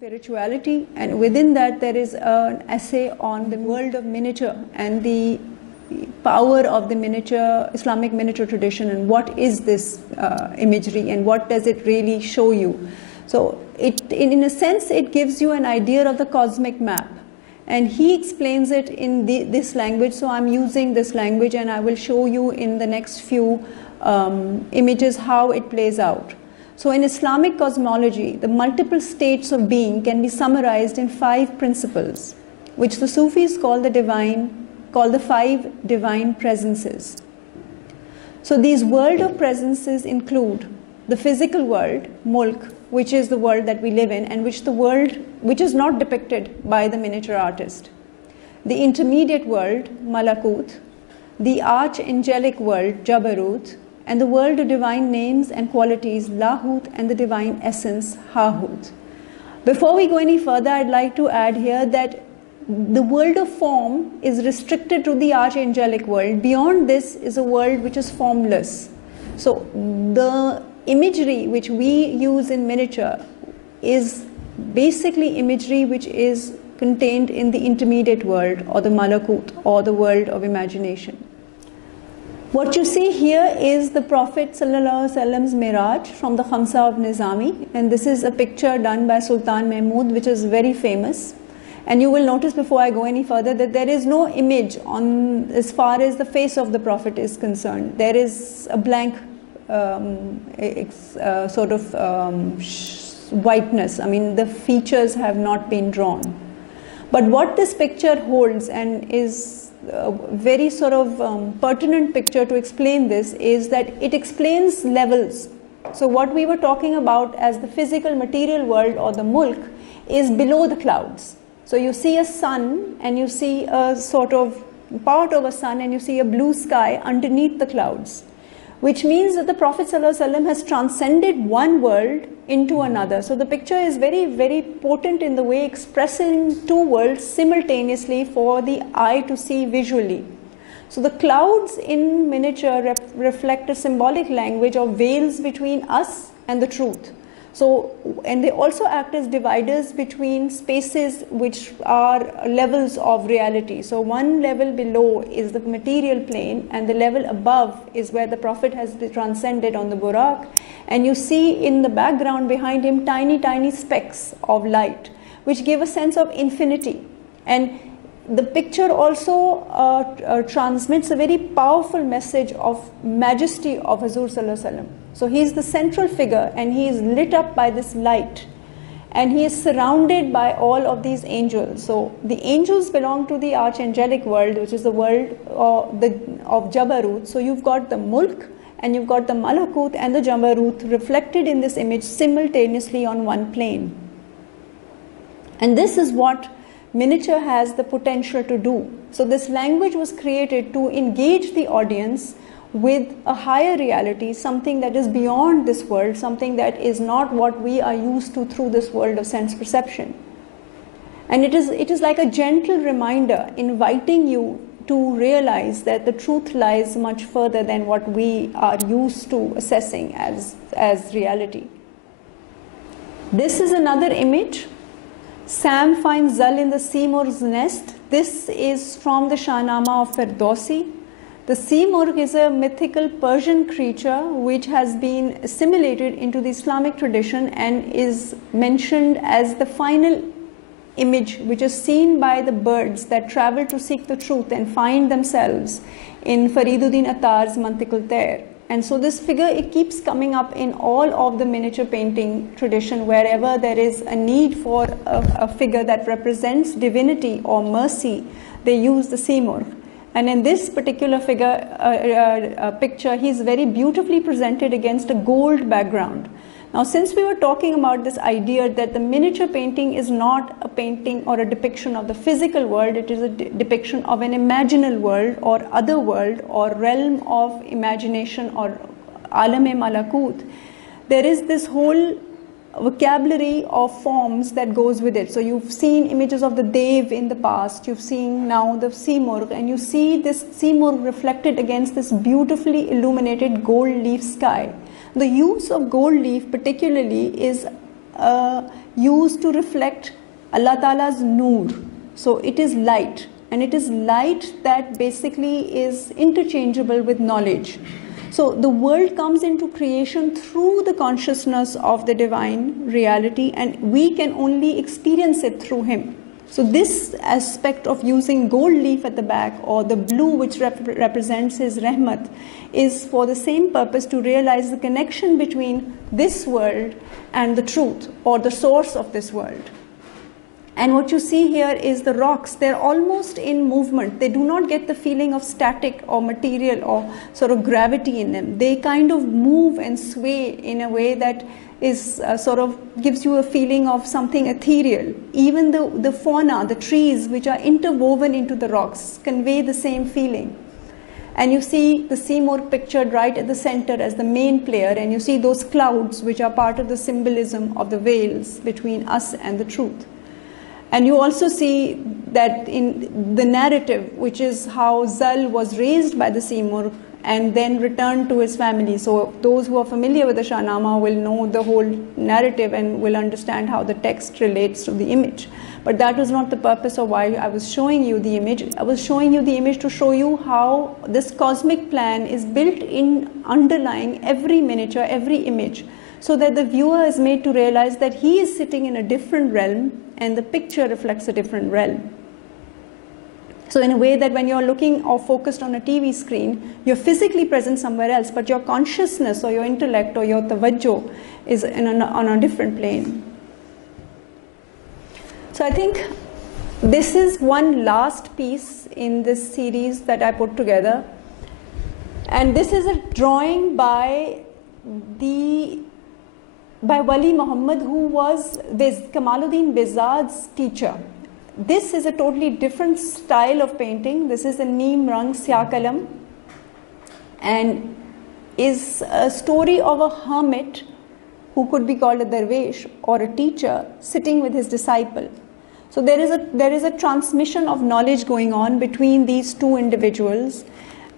spirituality, and within that there is an essay on the world of miniature and the power of the miniature, Islamic miniature tradition, and what is this imagery and what does it really show you. So in a sense it gives you an idea of the cosmic map, and he explains it in this language. So I'm using this language and I will show you in the next few images how it plays out. So in Islamic cosmology, the multiple states of being can be summarized in 5 principles, which the Sufis call the 5 divine presences. So these world of presences include the physical world, mulk, which is the world that we live in, and which is not depicted by the miniature artist. The intermediate world, malakut, the archangelic world, jabarut, and the world of divine names and qualities, lahut, and the divine essence, hahut. Before we go any further, I'd like to add here that the world of form is restricted to the archangelic world. Beyond this is a world which is formless. So the imagery which we use in miniature is basically imagery which is contained in the intermediate world, or the malakut, or the world of imagination. What you see here is the Prophet ﷺ's Miraj from the Khamsa of Nizami, and this is a picture done by Sultan Mahmud, which is very famous. And you will notice before I go any further that there is no image on as far as the face of the Prophet is concerned. There is a blank whiteness. I mean, the features have not been drawn. But what this picture holds, and is a very pertinent picture to explain this, is that it explains levels. So what we were talking about as the physical material world, or the mulk, is below the clouds. So you see a sun, and you see a sort of part of a sun, and you see a blue sky underneath the clouds, which means that the Prophet ﷺ has transcended one world into another. So the picture is very, very potent in the way expressing 2 worlds simultaneously for the eye to see visually. So the clouds in miniature reflect a symbolic language of veils between us and the truth. So, and they also act as dividers between spaces which are levels of reality. So one level below is the material plane, and the level above is where the Prophet has transcended on the Buraq. And you see in the background behind him tiny, tiny specks of light, which give a sense of infinity. And the picture also transmits a very powerful message of majesty of Hazur Sallallahu Alaihi Wasallam. So he is the central figure, and he is lit up by this light, and he is surrounded by all of these angels. So the angels belong to the archangelic world, which is the world of Jabarut. So you've got the mulk, and you've got the malakut and the Jabarut reflected in this image simultaneously on one plane. And this is what miniature has the potential to do. So this language was created to engage the audience with a higher reality, something that is beyond this world, something that is not what we are used to through this world of sense perception. And it is like a gentle reminder, inviting you to realize that the truth lies much further than what we are used to assessing as reality. This is another image. Sam finds Zal in the Simurgh's nest. This is from the Shahnama of Ferdowsi. The Simurgh is a mythical Persian creature which has been assimilated into the Islamic tradition and is mentioned as the final image which is seen by the birds that travel to seek the truth and find themselves in Fariduddin Attar's Mantiqul Tayr. And so this figure, it keeps coming up in all of the miniature painting tradition. Wherever there is a need for a figure that represents divinity or mercy, they use the Simurgh. And in this particular picture, he's very beautifully presented against a gold background. Now, since we were talking about this idea that the miniature painting is not a painting or a depiction of the physical world, it is a depiction of an imaginal world or other world or realm of imagination or alam-e-malakut, there is this whole vocabulary of forms that goes with it. So you've seen images of the Dev in the past, you've seen now the Simurgh, and you see this Simurgh reflected against this beautifully illuminated gold leaf sky. The use of gold leaf particularly is used to reflect Allah Ta'ala's Noor. So it is light, and it is light that basically is interchangeable with knowledge. So the world comes into creation through the consciousness of the divine reality, and we can only experience it through him. So this aspect of using gold leaf at the back, or the blue which represents his rahmat, is for the same purpose, to realize the connection between this world and the truth, or the source of this world. And what you see here is the rocks. They're almost in movement. They do not get the feeling of static or material or sort of gravity in them. They kind of move and sway in a way that is sort of gives you a feeling of something ethereal. Even the fauna, the trees which are interwoven into the rocks, convey the same feeling. And you see the Seymour pictured right at the center as the main player, and you see those clouds which are part of the symbolism of the veils between us and the truth. And you also see that in the narrative, which is how Zal was raised by the Seymour and then returned to his family. So those who are familiar with the Shahnama will know the whole narrative and will understand how the text relates to the image. But that was not the purpose of why I was showing you the image. I was showing you the image to show you how this cosmic plan is built in underlying every miniature, every image, so that the viewer is made to realize that he is sitting in a different realm and the picture reflects a different realm. So in a way that when you're looking or focused on a TV screen, you're physically present somewhere else, but your consciousness or your intellect or your tawajjuh is on a different plane. So I think this is one last piece in this series that I put together. And this is a drawing by Wali Muhammad, who was Kamaluddin Behzad's teacher. This is a totally different style of painting. This is a neem rang siyah kalam, and is a story of a hermit who could be called a darwish or a teacher sitting with his disciple. So there is a transmission of knowledge going on between these two individuals.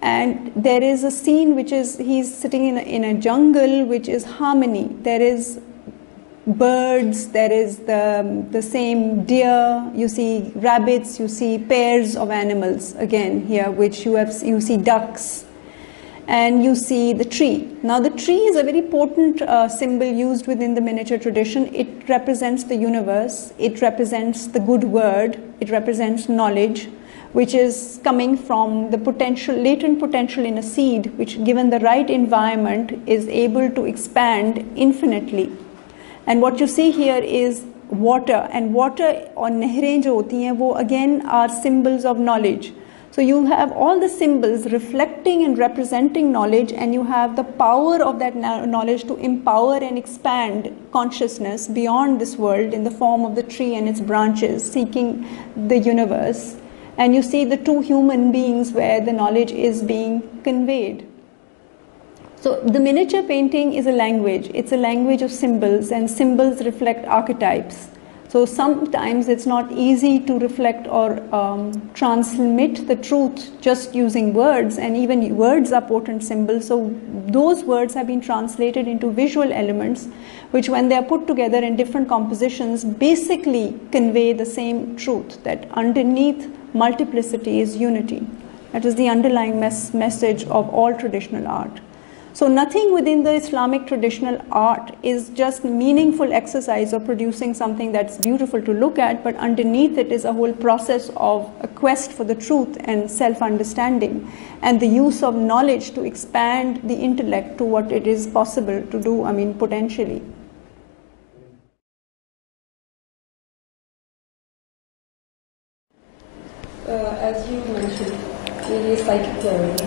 And there is a scene which is, he's sitting in a jungle which is harmony. There is birds, there is the same deer, you see rabbits, you see pairs of animals again here, which you see ducks, and you see the tree. Now the tree is a very potent symbol used within the miniature tradition. It represents the universe, it represents the good word, it represents knowledge, which is coming from the potential, latent potential in a seed, which given the right environment is able to expand infinitely. And what you see here is water, and water or nehrein jo hoti hain, wo again are symbols of knowledge. So you have all the symbols reflecting and representing knowledge, and you have the power of that knowledge to empower and expand consciousness beyond this world in the form of the tree and its branches seeking the universe. And you see the two human beings where the knowledge is being conveyed. So the miniature painting is a language. It's a language of symbols, and symbols reflect archetypes. So sometimes it's not easy to reflect or transmit the truth just using words, and even words are potent symbols. So those words have been translated into visual elements, which when they are put together in different compositions basically convey the same truth, that underneath multiplicity is unity. That is the underlying message of all traditional art. So nothing within the Islamic traditional art is just meaningful exercise of producing something that's beautiful to look at, but underneath it is a whole process of a quest for the truth and self-understanding, and the use of knowledge to expand the intellect to what it is possible to do, potentially. As you mentioned, it is psychic clarity.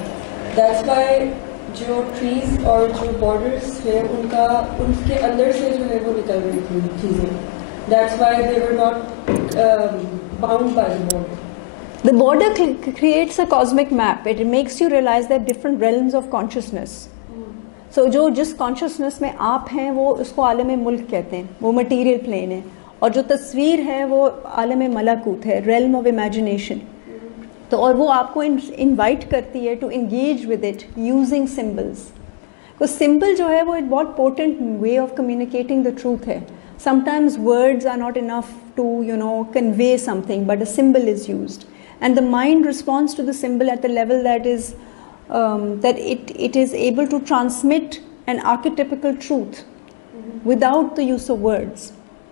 That's why جو trees اور جو borders ہیں ان کے اندر سے جو ہے وہ نکل رہی تھی چیزیں. That's why they were not bound by the border. The border creates a cosmic map. It makes you realize that different realms of consciousness. So جس consciousness میں آپ ہیں وہ اس کو عالم ملک کہتے ہیں, وہ material plane ہے, اور جو تصویر ہے وہ عالم ملکوت ہے, realm of imagination. تو اور وہ آپ کو انوائٹ کرتی ہے to engage with it using symbols. تو سمبل جو ہے وہ ایک بہت important way of communicating the truth ہے. Sometimes words are not enough to, convey something, but a symbol is used. And the mind responds to the symbol at the level that is, that it is able to transmit an archetypical truth without the use of words.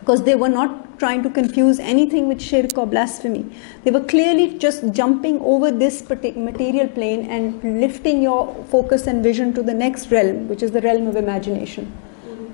because they were not trying to confuse anything with shirk or blasphemy. They were clearly just jumping over this material plane and lifting your focus and vision to the next realm, which is the realm of imagination.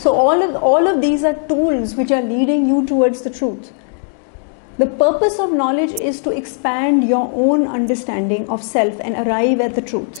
So all of these are tools which are leading you towards the truth. The purpose of knowledge is to expand your own understanding of self and arrive at the truth.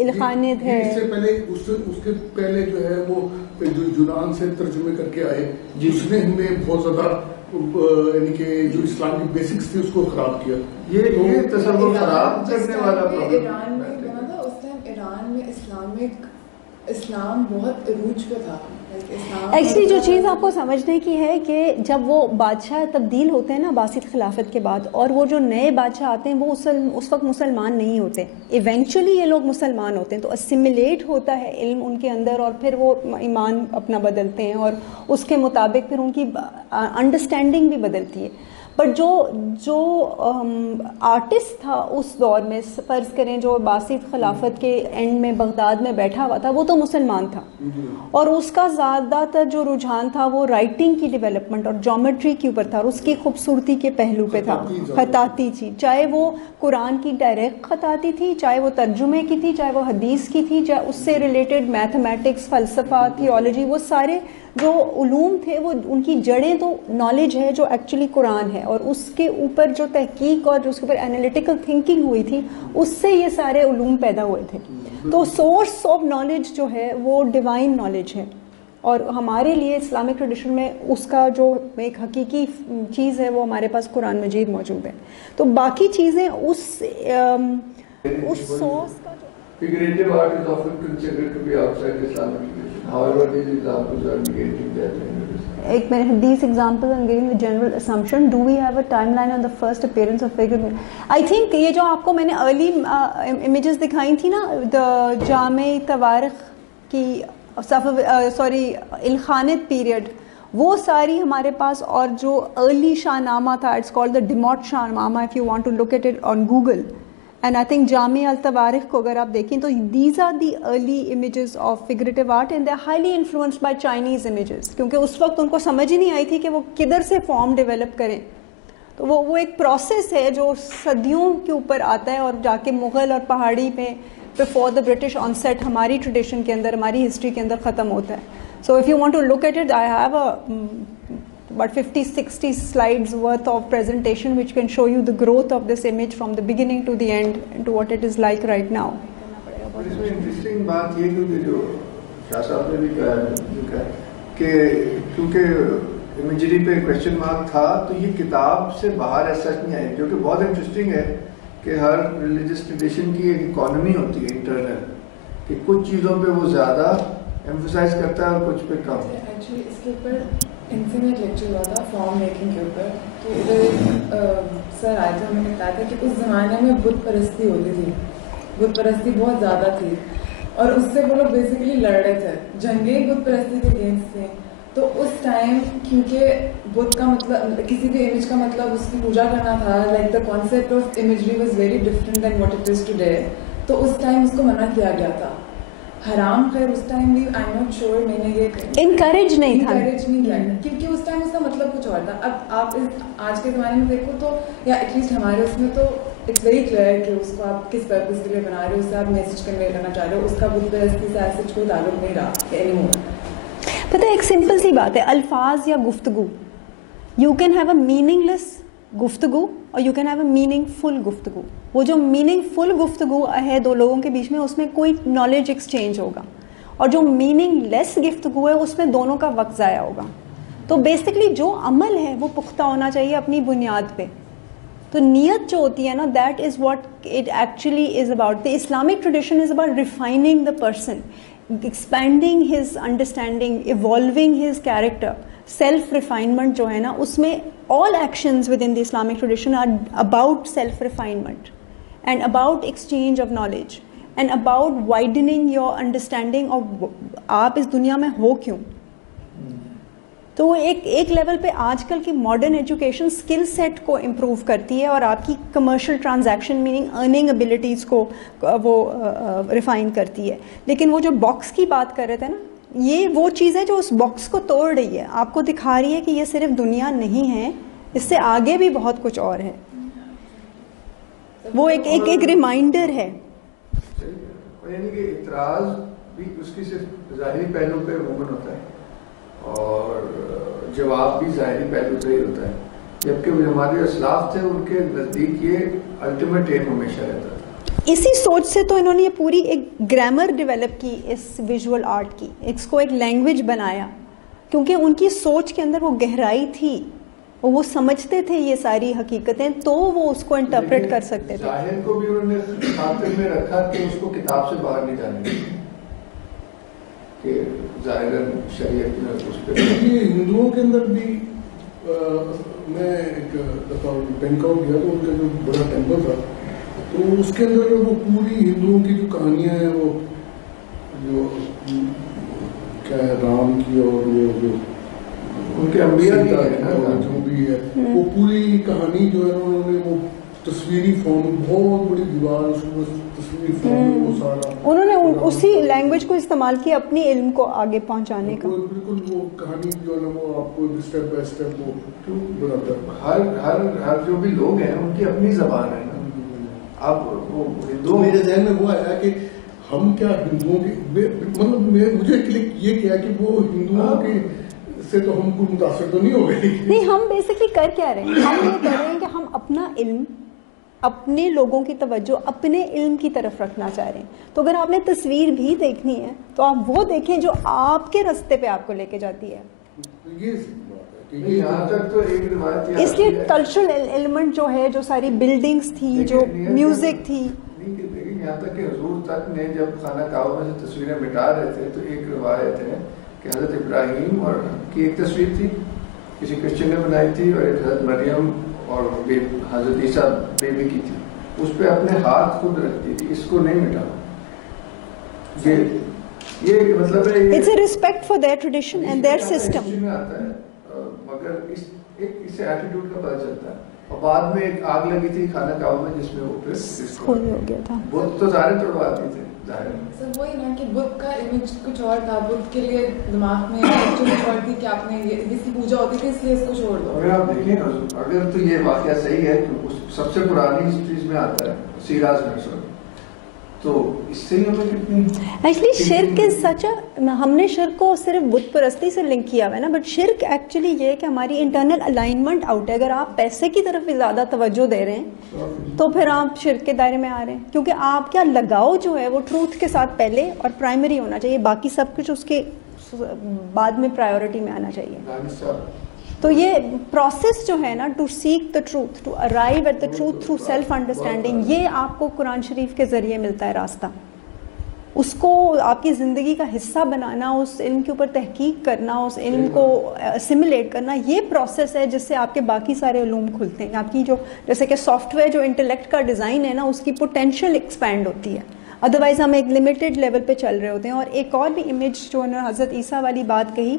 الخانت ہے. اس سے پہلے اس کے پہلے جو ہے وہ جو یونان سے ترجمے کر کے آئے جس نے ہمیں بہت زیادہ یعنی کہ جو اسلام کی بیسکس تھی اس کو خراب کیا. یہ تصور خراب کرنے والا ایران میں بنا تھا اس ٹائم. ایران میں اسلام بہت عروج پہ تھا. ایکچولی جو چیز آپ کو سمجھنے کی ہے کہ جب وہ بادشاہ تبدیل ہوتے ہیں نا عباسیت خلافت کے بعد, اور وہ جو نئے بادشاہ آتے ہیں وہ اس وقت مسلمان نہیں ہوتے. ایونچولی یہ لوگ مسلمان ہوتے ہیں تو اسیمیلیٹ ہوتا ہے علم ان کے اندر, اور پھر وہ ایمان اپنا بدلتے ہیں اور اس کے مطابق پھر ان کی انڈرسٹینڈنگ بھی بدلتی ہے. بٹ جو آرٹسٹ تھا اس دور میں, فرض کریں جو عباسیت خلافت کے اینڈ میں بغداد میں بیٹھا ہوا تھا, وہ تو مسلمان تھا, اور اس کا زیادہ تر جو رجحان تھا وہ رائٹنگ کی ڈیولپمنٹ اور جیومیٹری کے اوپر تھا, اور اس کی خوبصورتی کے پہلو پہ تھا, خطاطی تھی, چاہے وہ قرآن کی ڈائریکٹ خطاطی تھی, چاہے وہ ترجمے کی تھی, چاہے وہ حدیث کی تھی, چاہے اس سے ریلیٹڈ میتھمیٹکس, فلسفہ, تھیولوجی, وہ سارے جو علوم تھے وہ ان کی جڑیں تو نالج ہے جو ایکچولی قرآن ہے, اور اس کے اوپر جو تحقیق اور جو اس کے اوپر انالیٹیکل تھنکنگ ہوئی تھی اس سے یہ سارے علوم پیدا ہوئے تھے. تو سورس آف نالج جو ہے وہ ڈیوائن نالج ہے, اور ہمارے لیے اسلامک ٹریڈیشن میں اس کا جو ایک حقیقی چیز ہے وہ ہمارے پاس قرآن مجید موجود ہے. تو باقی چیزیں اس سورس کا جو figurative art is often considered to be outside Islamic tradition. However, these examples are negating that. ایک میں these examples I'm giving the general assumption. Do we have a timeline on the first appearance of figure? I think یہ جو آپ کو میں نے early images دکھائی تھی نا, the جامع تواریخ کی الخانت پیریڈ, وہ ساری ہمارے پاس, اور جو ارلی شاہ نامہ تھا, اٹس کالڈ دا ڈیموٹ شاہ نامہ if you want to look at it on Google. And I think جامع التوارخ کو اگر آپ دیکھیں تو these are the early images of figurative art, and they are highly influenced by Chinese images, کیونکہ اس وقت ان کو سمجھ ہی نہیں آئی تھی کہ وہ کدھر سے فارم ڈیولپ کریں. تو وہ ایک پروسیس ہے جو صدیوں کے اوپر آتا ہے, اور جا کے مغل اور پہاڑی میں before the British onset ہماری ٹریڈیشن کے اندر, ہماری ہسٹری کے اندر ختم ہوتا ہے. So if you want to look at it, I have about 50-60 slides worth of presentation which can show you the growth of this image from the beginning to the end to what it is like right now. اس میں interesting بات یہ کیونکہ جو شاہ صاحب نے بھی کہا کہ کیونکہ امیجری پہ کویشچن مارک تھا, تو یہ کتاب سے باہر ایسا نہیں آئی, جو کہ بہت انٹرسٹنگ ہے کہ ہر ریلیجس ٹریڈیشن کی ایک اکانومی ہوتی ہے انٹرنل, کہ کچھ چیزوں پہ وہ زیادہ ایمفسائز کرتا ہے اور کچھ پہ کم. ایکچولی اس کے اوپر انفینٹ لیکچر ہوا تھا فارم میکنگ کے اوپر, تو ادھر سر آئے تھے, انہوں نے بتایا تھا کہ اس زمانے میں بت پرستی ہوتی تھی, بت پرستی بہت زیادہ تھی, اور اس سے وہ لوگ بیسیکلی لڑ رہے تھے, جنگیں بت پرستی کے اگینسٹ تھیں. تو اس ٹائم کیونکہ بت کا مطلب کسی بھی امیج کا مطلب اس کی پوجا کرنا تھا, like the concept of imagery was very different than what it is today, تو اس ٹائم اس کو منع کیا گیا تھا. حرام خیر اس ٹائم بھی آئی ناٹ شیور میں نے یہ انکریج نہیں تھا, کیونکہ اس ٹائم اس کا مطلب کچھ اور تھا. اب آپ آج کے زمانے میں دیکھو تو, یا ایٹ لیسٹ ہمارے اس میں تو اٹس ویری کلیئر کہ اس کو آپ کس پرپز کے لیے بنا رہے ہو, اس سے آپ میسج کنوے کرنا چاہ رہے ہو, اس کا بت پرستی سے ایسے کوئی تعلق نہیں رہا اینی مور. پتہ ہے ایک سمپل سی بات ہے, الفاظ یا گفتگو, you can have a meaningless گفتگو اور you can have a meaningful گفتگو. وہ جو میننگ فل گفتگو ہے دو لوگوں کے بیچ میں, اس میں کوئی نالج ایکسچینج ہوگا, اور جو میننگ لیس گفتگو ہے اس میں دونوں کا وقت ضائع ہوگا. تو بیسکلی جو عمل ہے وہ پختہ ہونا چاہیے اپنی بنیاد پہ. تو نیت جو ہوتی ہے نا, that is what it actually is about. The Islamic tradition is about refining the person, expanding his understanding, evolving his character. Self refinement جو ہے نا, اس میں all actions within the Islamic tradition are about self-refinement and about exchange of knowledge and about widening your understanding of آپ اس دنیا میں ہو کیوں. تو وہ ایک لیول پہ آج کل کی ماڈرن ایجوکیشن اسکل سیٹ کو امپروو کرتی ہے, اور آپ کی commercial transaction meaning earning abilities کو وہ ریفائن کرتی ہے. لیکن وہ جو باکس کی بات کر رہے تھے نا, یہ وہ چیز ہے جو اس باکس کو توڑ رہی ہے, آپ کو دکھا رہی ہے کہ یہ صرف دنیا نہیں ہے, اس سے آگے بھی بہت کچھ اور ہے. وہ ایک ریمائنڈر ہے. یعنی کہ اعتراض بھی اس کی صرف ظاہری پہلو پہ عموماً ہوتا ہے, اور جواب بھی ظاہری پہلو سے ہی ہوتا ہے, جبکہ ہمارے اسلاف تھے ان کے نزدیک یہ الٹیمیٹ ایم ہمیشہ رہتا تھا. اسی سوچ سے تو انہوں نے یہ پوری ایک گرامر ڈیولپ کی اس ویژول آرٹ کی، اس کو ایک لینگویج بنایا، کیونکہ ان کی سوچ کے اندر وہ گہرائی تھی، وہ سمجھتے تھے یہ ساری حقیقتیں، تو وہ اس کو انٹرپریٹ کر سکتے تھے. ظاہر کو بھی انہوں نے خاطر میں رکھا کہ اس کو کتاب سے باہر نہیں جانے دیا، کہ ظاہراً شریعت میں اس پہ یہ ہندوؤں کے اندر بھی میں ایک دفعہ بینکاک گیا تو ان کا جو بڑا ٹیمپل تھا، تو اس کے اندر وہ پوری ہندوؤں کی جو کہانیاں ہیں، وہ جو کیا ہے رام کی اور وہ جو ان کے انبیاء کی جو بھی ہے، وہ پوری کہانی جو ہے انہوں نے وہ تصویری فارم، بہت بڑی دیوار اس کو تصویری فارم میں وہ سارا انہوں نے اسی لینگویج کو استعمال کیا اپنی علم کو آگے پہنچانے کا. بالکل وہ کہانی جو ہے نا وہ آپ کو اسٹیپ بائی اسٹیپ وہ بتاتا ہے. ہر جو بھی لوگ ہیں ان کی اپنی زبان ہے نا. اب وہ ہندو میرے ذہن میں وہ آیا کہ ہم کیا ہندوؤں کے مطلب مجھے کلک یہ کیا کہ وہ ہندوؤں کے سے تو ہم کو متاثر تو نہیں ہو گئے. نہیں، ہم بیسکلی کر کیا رہے ہیں، ہم یہ کر رہے ہیں کہ ہم اپنا علم، اپنے لوگوں کی توجہ اپنے علم کی طرف رکھنا چاہ رہے ہیں. تو اگر آپ نے تصویر بھی دیکھنی ہے تو آپ وہ دیکھیں جو آپ کے راستے پہ آپ کو لے کے جاتی ہے. یہاں تک تو ایک روایت اس لیے کلچرل ایلیمنٹ جو ہے، جو ساری بلڈنگز تھی، جو میوزک تھی، لیکن یہاں تک کہ حضور تک نے جب خانہ کعبہ میں سے تصویریں مٹا رہے تھے تو ایک روایت ہے کہ حضرت ابراہیم اور کی ایک تصویر تھی کسی کرسچن نے بنائی تھی، اور ایک حضرت مریم اور حضرت عیسیٰ بیبی کی تھی، اس پہ اپنے ہاتھ خود رکھتی تھی، اس کو نہیں مٹا. یہ مطلب ہے it's a respect for their tradition and their system. میں آتا ہے مگر اس سے ایٹیٹیوڈ کا پتہ چلتا ہے. اور بعد میں ایک آگ لگی تھی خانہ کعبہ میں جس میں وہ کھول ہو گیا تھا. بت تو سارے توڑواتے تھے ظاہر. سر وہی نا کہ بت کا امیج کچھ اور تھا، بت کے لیے دماغ میں کچھ اور تھی کہ آپ نے اس کی پوجا ہوتی تھی اس لیے اس کو چھوڑ دو. اگر آپ دیکھیں اگر تو یہ واقعہ صحیح ہے تو سب سے پرانی ہسٹریز میں آتا ہے سیراز میں، تو اس سے ہمیں کتنی ایکچولی شرک از سچ اے، ہم نے شرک کو صرف بت پرستی سے لنک کیا ہوا ہے نا، بٹ شرک ایکچولی یہ ہے کہ ہماری انٹرنل الائنمنٹ آؤٹ ہے. اگر آپ پیسے کی طرف بھی زیادہ توجہ دے رہے ہیں تو پھر آپ شرک کے دائرے میں آ رہے ہیں، کیونکہ آپ کیا لگاؤ جو ہے وہ ٹروتھ کے ساتھ پہلے اور پرائمری ہونا چاہیے، باقی سب کچھ اس کے بعد میں پرائیورٹی میں آنا چاہیے. تو یہ پروسیس جو ہے نا، to seek the truth, to arrive at the truth through self understanding, یہ آپ کو قرآن شریف کے ذریعے ملتا ہے راستہ. اس کو آپ کی زندگی کا حصہ بنانا، اس علم کے اوپر تحقیق کرنا، اس علم کو اسیمولیٹ کرنا، یہ پروسیس ہے جس سے آپ کے باقی سارے علوم کھلتے ہیں. آپ کی جو جیسے کہ سافٹ ویئر جو انٹلیکٹ کا ڈیزائن ہے نا، اس کی پوٹینشیل ایکسپینڈ ہوتی ہے، ادروائز ہم ایک لمیٹیڈ لیول پہ چل رہے ہوتے ہیں. اور ایک اور بھی امیج جو انہوں نے حضرت عیسیٰ والی بات کہی،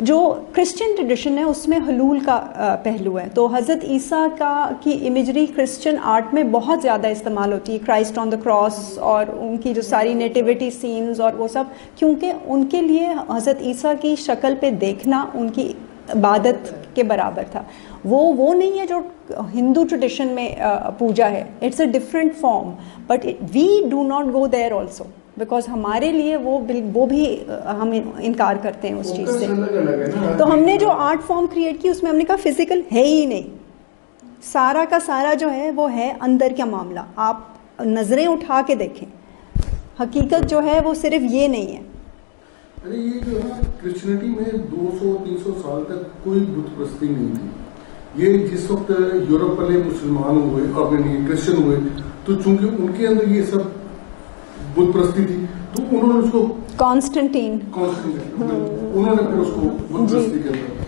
جو کرسچن ٹریڈیشن ہے اس میں حلول کا پہلو ہے، تو حضرت عیسیٰ کی امیجری کرسچن آرٹ میں بہت زیادہ استعمال ہوتی ہے، کرائسٹ آن دا کراس اور ان کی جو ساری نیٹیوٹی سینز اور وہ سب، کیونکہ ان کے لیے حضرت عیسیٰ کی شکل پہ دیکھنا ان کی عبادت کے برابر تھا. وہ نہیں ہے جو ہندو ٹریڈیشن میں پوجا ہے، it's a different form, but we do not go there also, because ہمارے لیے وہ بھی ہم انکار کرتے ہیں اس چیز سے. تو ہم نے جو آرٹ فارم کریٹ کی اس میں ہم نے کہا فزیکل ہے ہی نہیں، سارا کا سارا جو ہے وہ ہے اندر کا معاملہ. آپ نظریں اٹھا کے دیکھیں، حقیقت جو ہے وہ صرف یہ نہیں ہے. یہ جو ہے کرسچنٹی میں 200-300 سال تک کوئی بت پرستی نہیں تھی. یہ جس وقت یورپ والے مسلمان ہوئے اور کرسچن ہوئے تو چونکہ ان کے اندر یہ سب بت پرستی تھی تو انہوں نے اس کو کانسٹنٹین انہوں نے پھر اس کو بت پرستی کے اندر.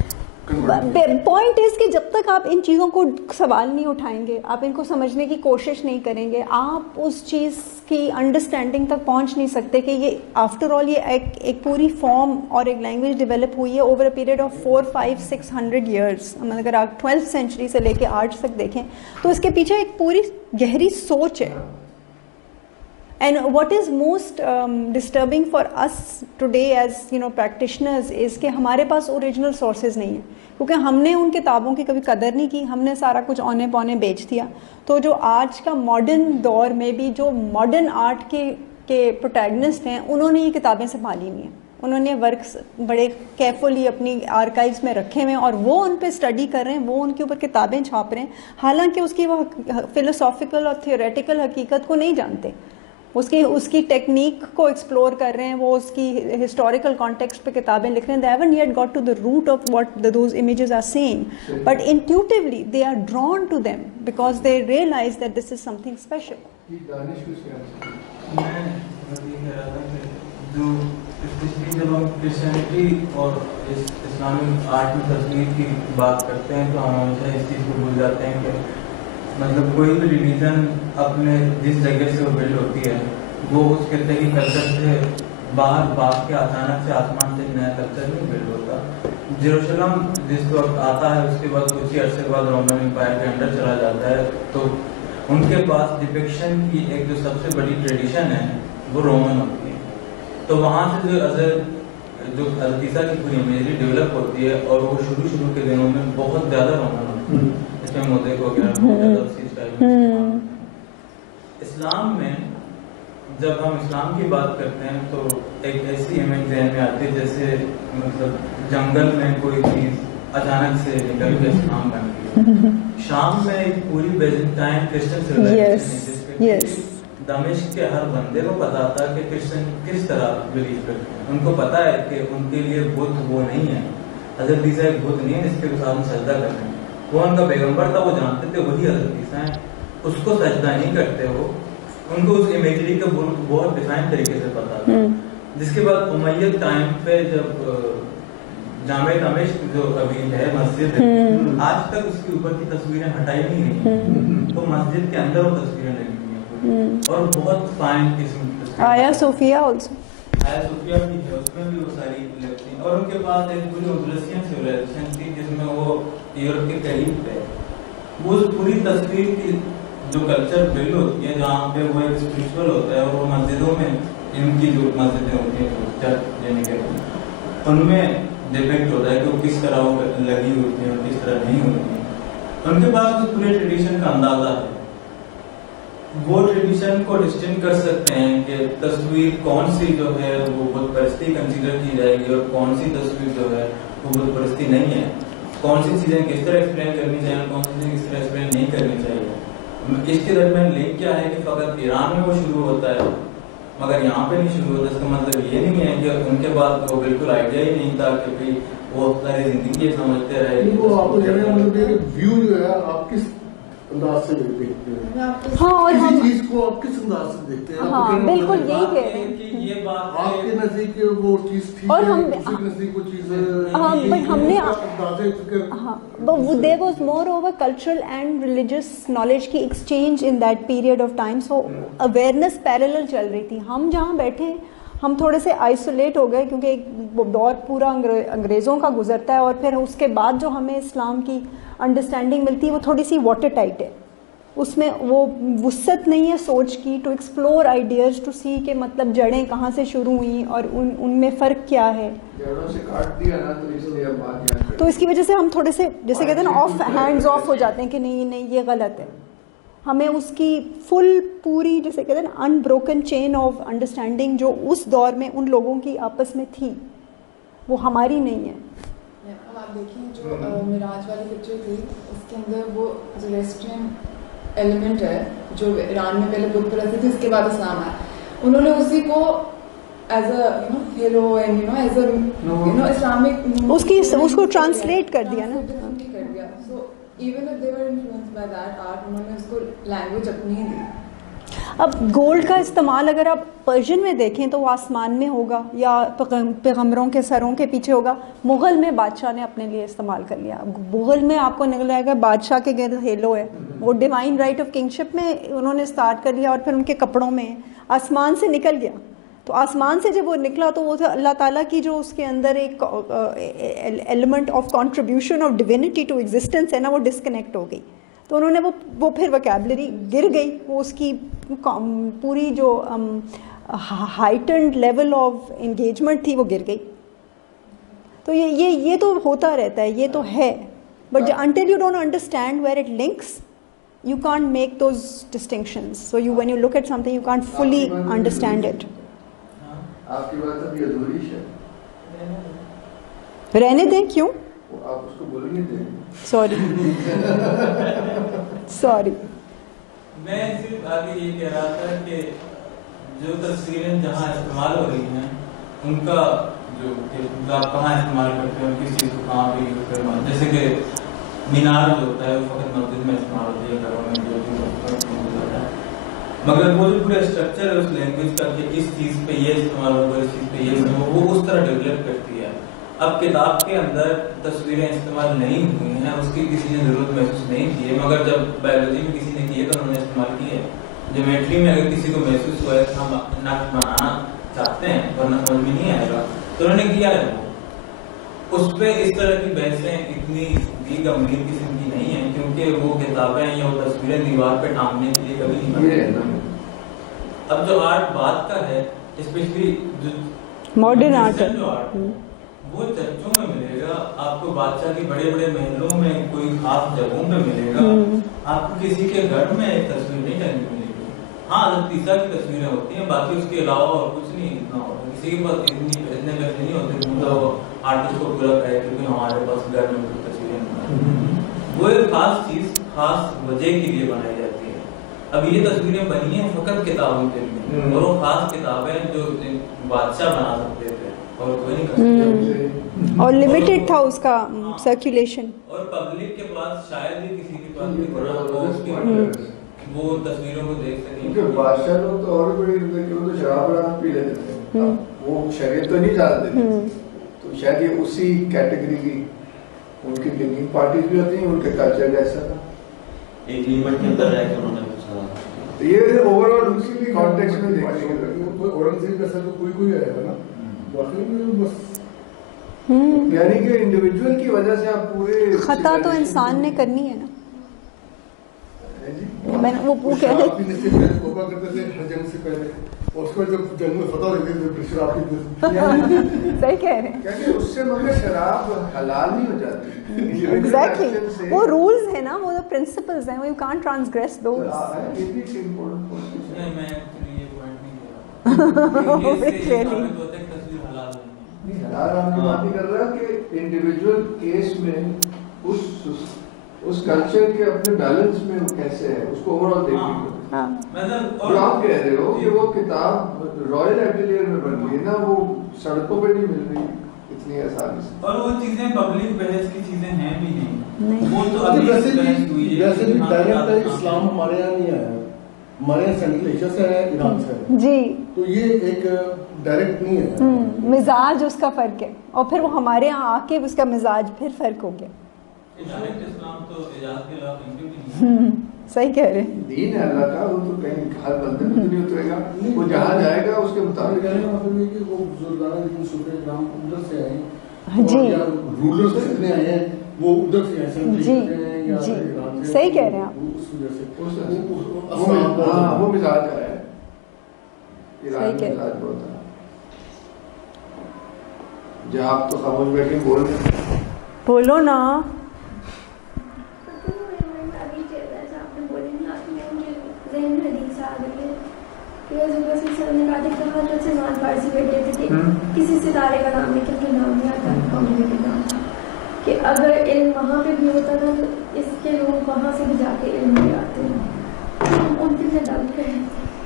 پوائنٹ از کہ جب تک آپ ان چیزوں کو سوال نہیں اٹھائیں گے، آپ ان کو سمجھنے کی کوشش نہیں کریں گے، آپ اس چیز کی انڈرسٹینڈنگ تک پہنچ نہیں سکتے کہ یہ آفٹر آل یہ ایک پوری فارم اور ایک لینگویج ڈیولپ ہوئی ہے over a period of 400-500-600 years. اگر آپ 12th سینچری سے لے کے آج تک دیکھیں تو اس کے پیچھے ایک پوری گہری سوچ ہے. And what is most disturbing for us today as practitioners is کہ ہمارے پاس اوریجنل سورسز نہیں ہیں، کیونکہ ہم نے ان کتابوں کی کبھی قدر نہیں کی، ہم نے سارا کچھ اونے پونے بیچ دیا. تو جو آج کا ماڈرن دور میں بھی جو ماڈرن آرٹ کے پروٹیگنسٹ ہیں انہوں نے یہ کتابیں سنبھالی نہیں ہیں. انہوں نے ورکس بڑے کیئرفلی اپنی آرکائیوز میں رکھے ہوئے ہیں اور وہ ان پہ اسٹڈی کر رہے ہیں, وہ ان کے اوپر کتابیں چھاپ رہے ہیں, حالانکہ اس کی وہ فلسافیکل اور تھیوریٹیکل حقیقت کو نہیں جانتے, اس کی ٹیکنیک کو ایکسپلور کر رہے ہیں, وہ اس کی ہسٹوریکل کانٹیکسٹ پہ کتابیں لکھ رہے ہیں. they haven't yet got to the root of what those images are saying, but intuitively they are drawn to them because they realize that this is something special. جو اسپیشلی جب ہم Christianity اور Islamic art میں تصویر کی بات کرتے ہیں تو ہم ہمیشہ اس چیز کو بھول جاتے ہیں کہ مطلب کوئی بھی ریلیجن اپنے جس جگہ سے وہ بلڈ ہوتی ہے وہ اس خطے کی کلچر سے باہر بھاگ کے اچانک سے آسمان سے ایک نیا کلچر نہیں بلڈ ہوتا. جیروشلم جس وقت آتا ہے اس کے بعد کچھ ہی عرصے کے بعد رومن امپائر کے انڈر چلا جاتا ہے, تو ان کے پاس ڈپکشن کی ایک جو سب سے بڑی ٹریڈیشن ہے وہ رومن ہوتی ہے. تو وہاں سے جو عیسیٰ کی پوری امیجری ڈیولپ ہوتی ہے اور وہ شروع کے دنوں میں بہت زیادہ رومن ہوتی ہے, اس میں مودے کو اسلام میں جب ہم اسلام کی بات کرتے ہیں تو ایک ایسی امیج ذہن میں آتی ہے جیسے مطلب جنگل میں کوئی چیز اچانک سے نکل کے اسلام بن گئی. شام میں ایک پوری بیزنٹائن کرسچن سیولائزیشن دمشق کے ہر بندے کو پتا تھا کہ کرسچن کس طرح بلیو کرتے ہیں. ان کو پتا ہے کہ ان کے لیے بت وہ نہیں ہے, حضرت عیسیٰ ایک بت نہیں ہے جس کے ساتھ سجدہ کرتے ہیں. وہ ان کا پیغمبر تھا, وہ جانتے تھے وہی حضرت عیسیٰ ہیں, اس کو سجدہ نہیں کرتے. وہ ان کو اس امیجری کا بہت ڈیفائن طریقے سے پتا تھا. جس کے بعد امید ٹائم پہ جب جامع دمشق جو ابھی ہے مسجد ہے, آج تک اس کے اوپر کی تصویریں ہٹائی نہیں گئی, تو مسجد کے اندر وہ تصویریں لگی اور بہت فائن قسم کی آیا صوفیہ آلسو, آیا صوفیہ بھی ہے, اس میں بھی وہ ساری لگتی ہیں. اور ان کے پاس ایک پوری اندلسین سیولائزیشن تھی جس میں وہ یورپ کے قریب تھے. وہ پوری تصویر کی جو کلچر بلڈ ہوتی ہے جہاں پہ وہ ایک اسپرچل ہوتا ہے, اور وہ مسجدوں میں ان کی جو مسجدیں ہوتی ہیں چرچ دینے کے ان میں ڈیپیکٹ ہوتا ہے کہ وہ کس طرح وہ لگی ہوتی ہیں اور کس طرح نہیں ہوتی ہیں. ان کے پاس اس پورے ٹریڈیشن کا اندازہ ہے. وہ ٹریڈیشن کو ڈسٹنگ کر سکتے ہیں کہ تصویر کون سی جو ہے وہ بت پرستی کنسیڈر کی جائے گی اور کون سی تصویر جو ہے وہ بت پرستی نہیں ہے, کون سی چیزیں کس طرح ایکسپلین کرنی چاہیے اور کون سی چیزیں کس طرح ایکسپلین نہیں کرنی چاہیے. اس کے درمیان لنک کیا ہے کہ فقط ایران میں وہ شروع ہوتا ہے مگر یہاں پہ نہیں شروع ہوتا. اس کا مطلب یہ نہیں ہے کہ ان کے پاس وہ بالکل آئیڈیا ہی نہیں تھا کہ بھائی وہ ساری زندگی سمجھتے رہے. وہ آپ کو ویو جو ہے آپ کس انداز سے دیکھتے ہیں, ہاں, اور ہم چیز کو آپ کس انداز سے دیکھتے ہیں. ہاں بالکل یہی کہہ رہے ہیں, یہ بات آپ کے نزدیک وہ چیز ٹھیک اور ہے, ہم دوسرے کے نزدیک وہ چیز ہاں بٹ ہم نے اندازے فکر ہاں there was more of a cultural and religious knowledge کی exchange in that period of time, so awareness parallel چل رہی تھی. ہم جہاں بیٹھے ہم تھوڑے سے آئسولیٹ ہو گئے کیونکہ ایک دور پورا انگریزوں کا گزرتا ہے, اور پھر اس کے بعد جو ہمیں اسلام کی انڈرسٹینڈنگ ملتی ہے وہ تھوڑی سی واٹر ٹائٹ ہے. اس میں وہ وسعت نہیں ہے سوچ کی ٹو ایکسپلور آئیڈیاز, ٹو سی کہ مطلب جڑیں کہاں سے شروع ہوئیں اور ان میں فرق کیا ہے. تو اس کی وجہ سے ہم تھوڑے سے جیسے کہتے ہیں نا آف ہینڈز آف ہو جاتے ہیں کہ نہیں یہ غلط ہے. ہمیں اس کی فل پوری جیسے کہتے ہیں نا ان بروکن چین آف انڈرسٹینڈنگ جو اس دور میں ان لوگوں کی آپس میں تھی وہ ہماری نہیں ہے. اب آپ دیکھیں جو معراج والی پکچر تھی اس کے اندر وہ زوریسٹرین ایلیمنٹ ہے جو ایران میں پہلے بت پرستی تھی, اس کے بعد اسلام آیا. انہوں نے اسی کو as a hero and as a Islamic اس کو ٹرانسلیٹ کر دیا نا. So even if they were influenced by that art, انہوں نے اس کو لینگویج اپنی دی. اب گولڈ کا استعمال اگر آپ پرشین میں دیکھیں تو وہ آسمان میں ہوگا یا پیغمبروں کے سروں کے پیچھے ہوگا. مغل میں بادشاہ نے اپنے لیے استعمال کر لیا. مغل میں آپ کو نکل آئے گا بادشاہ کے گرد ہیلو ہے, وہ ڈیوائن رائٹ آف کنگشپ میں انہوں نے اسٹارٹ کر لیا, اور پھر ان کے کپڑوں میں آسمان سے نکل گیا. تو آسمان سے جب وہ نکلا تو وہ اللہ تعالیٰ کی جو اس کے اندر ایک element of contribution of divinity to existence ہے نا, وہ ڈسکنیکٹ ہو گئی. تو انہوں نے وہ پھر وکیبلری گر گئی, وہ اس کی پوری جو ہائٹنڈ لیول آف انگیجمنٹ تھی وہ گر گئی. تو یہ تو ہوتا رہتا ہے, یہ تو ہے, but until you don't understand where it links you can't make those distinctions. So when you look at something you can't fully understand it. آپ کی بات ابھی ادھوری ہے. رہنے دیں. کیوں؟ آپ اس کو بولنے دیں. Sorry sorry. میں صرف آگے یہ کہہ رہا تھا کہ جو تصویریں جہاں استعمال ہو رہی ہیں ان کا جو آپ کہاں استعمال کرتے ہیں کس چیز کو کہاں پہ یوز کرنا، جیسے کہ مینار جو ہوتا ہے وہ فقط مسجد میں استعمال ہوتی ہے، گھروں میں جو بھی ہوتا ہے، مگر وہ جو پورا اسٹرکچر ہے اس لینگویج کا کہ اس چیز پہ یہ استعمال ہوگا، اس چیز پہ یہ استعمال ہوگا، وہ اس طرح ڈیولپ کرتی ہے. اب کتاب کے اندر تصویریں استعمال نہیں ہوئی ہیں، اس کی کسی نے ضرورت محسوس نہیں کی ہے، مگر جب بایولوجی میں کسی نے کی ہے تو انہوں نے استعمال کی ہے. جیومیٹری میں اگر کسی کو محسوس ہوا ہے کہ ہم نقش بنانا چاہتے ہیں ورنہ سمجھ میں نہیں آئے گا تو انہوں نے کیا ہے. وہ اس پہ اس طرح کی بحثیں اتنی بھی گمبھیر قسم کی نہیں ہیں، کیونکہ وہ کتابیں یا وہ تصویریں دیوار پہ ٹانگنے کے لیے کبھی نہیں بنی. اب جو آرٹ بات کا ہے، اسپیشلی جو ماڈرن آرٹ ہے، وہ چرچوں میں ملے گا آپ کو، بادشاہ کے بڑے بڑے محلوں میں کوئی خاص جگہوں پہ ملے گا. آپ کو کسی کے گھر میں ایک تصویر نہیں ٹنگی ملے گی. ہاں حضرت عیسیٰ کی تصویریں ہوتی ہیں، باقی اس کے علاوہ اور کچھ نہیں اتنا ہوتا. کسی کے پاس اتنے پیسے نہیں ہوتے تو آرٹسٹ کو پورا کرے کیونکہ ہمارے پاس گھر میں کوئی تصویریں نہیں. وہ ایک خاص چیز خاص وجہ کے لیے بنائی جاتی ہے. اب یہ تصویریں بنی ہیں فقط کتابوں کے لیے، اور وہ خاص کتابیں جو بادشاہ بنا سکتے تھے اور کوئی نہیں کر سکتے، اور لمیٹڈ تھا اس کا سرکولیشن، اور پبلک کے پاس شاید ہی کسی کے پاس بھی وہ تصویروں کو دیکھ سکیں. بادشاہ لوگ تو اور بڑی وہ تو شراب وراب پی لیتے تھے، وہ شریعت تو نہیں جانتے تھے، تو شاید یہ اسی کیٹیگری کی ان کی کنگ پارٹیز بھی ہوتی ہیں، ان کے کلچر جیسا تھا. ایک لیمٹ کے اندر رہ کے انہوں نے پوچھا. یہ اوور آل اسی کی کانٹیکسٹ میں دیکھیں گے. اورنگزیب کا سر تو کوئی آیا ہے نا، باقی بس یعنی کہ انڈیویجول کی وجہ سے آپ پورے خطا تو انسان نے کرنی ہے نا. میں وہ کہہ رہے توبہ کرتے تھے ہر جنگ سے پہلے، اور اس کو جب جنگ میں فتح ہوتی تھی پھر شراب پیتے. صحیح کہہ رہے ہیں، اس سے مگر شراب حلال نہیں ہو جاتی. ایگزیکٹلی وہ رولز ہیں نا، وہ پرنسپلز ہیں، یو کانٹ ٹرانسگریس دوز. حلال ہم کی بات نہیں کر رہا کہ انڈیویجول کیس میں اس کلچر کے اپنے بیلنس میں کیسے ہے اس کو اوور آل دیکھیں. جو آپ کہہ رہے ہو کہ وہ کتاب رائل ایٹیلیئر میں بن گئی نا، وہ سڑکوں پہ نہیں مل رہی اتنی آسانی سے، اور وہ چیزیں پبلک بحث کی چیزیں ہیں بھی نہیں. وہ تو ویسے بھی ڈائریکٹ اسلام ہمارے یہاں نہیں آیا، ہمارے یہاں سینٹرل ایشیا سے ہے، ایران سے ہے، جی، تو یہ ایک ڈائریکٹ نہیں ہے. مزاج اس کا فرق ہے، اور پھر وہ ہمارے یہاں آ کے اس کا مزاج پھر فرق ہو گیا. صحیح کہہ رہے ہیں. دین ہے اللہ کا، وہ تو کہیں ہر بندے میں نہیں اترے گا، وہ جہاں جائے گا اس کے مطابق. وہ بزرگان دین صوفے کرام ادھر سے آئے جی، رولرز جتنے آئے ہیں وہ ادھر سے آئے ہیں. جی جی صحیح کہہ رہے ہیں آپ. وہ مزاج آیا ہے ایران میں، مزاج بہت ہے. جہاں آپ تو خاموش بیٹھے بول رہے، بولو نا. کسی ستارے کا نام نہیں، کیونکہ نام نہیں آتا، کمیونٹی نام تھا کہ اگر علم وہاں پہ بھی ہوتا تھا تو اس کے لوگ وہاں سے بھی جا کے علم لے آتے ہیں. ان کے لیے ڈاؤٹ ہے.